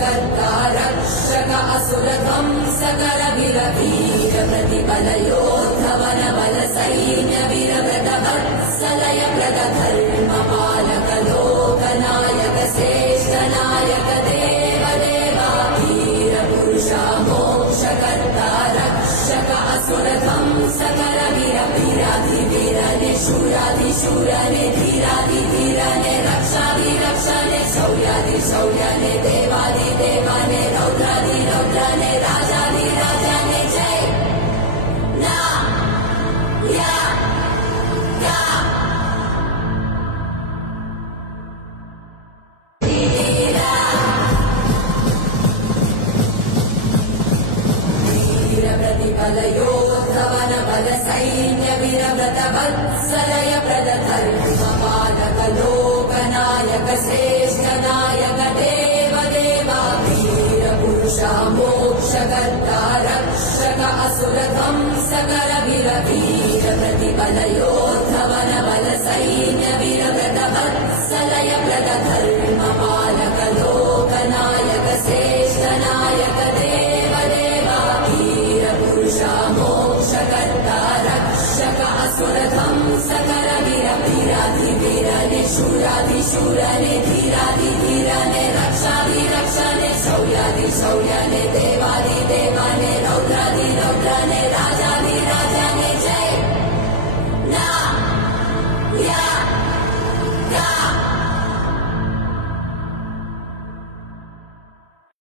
मोक्षकर्ता रक्षक असुरध्वंसकर वीर प्रतिबल योद्धवन बल सैन्य वीर व्रत वत्सलय व्रत धर्म पालक लोकनायक श्रेष्ठ नायक देव देवा वीर पुरुषा मोक्षकर्ता रक्षक असुरध्वंसकर वीराधिवीर शूराधिशूरने धीराधिधीरने रक्षाधिरक्षणे शौर्याधिशौर्यने देवाधिदेवाने रौद्राधिरौद्रने राजाधिराजने जय ना या गा वीर प्रतिबल योद्धवन बल सैन्य वीर व्रत वत्सलय प्रद धर्म पालक लोकनायक श्रेष्ठ नायक देव देवा वीर पुरुषा मोक्षकर्ता रक्षक असुर ध्वंसकर वीर प्रतिबल योद्धवन बल सैन्य वीर व्रत वत्सलय प्रद धर्म पालक लोकनायक श्रेष्ठ नायक देव देवा वीर पुरुषा मोक्षकर्ता रक्षक असुर ध्वंसकर वीराधिवीरने शूराधिशूरने धीराधिधीरने रक्षाधिरक्षणे शौर्याधिशौर्यने देवाधिदेव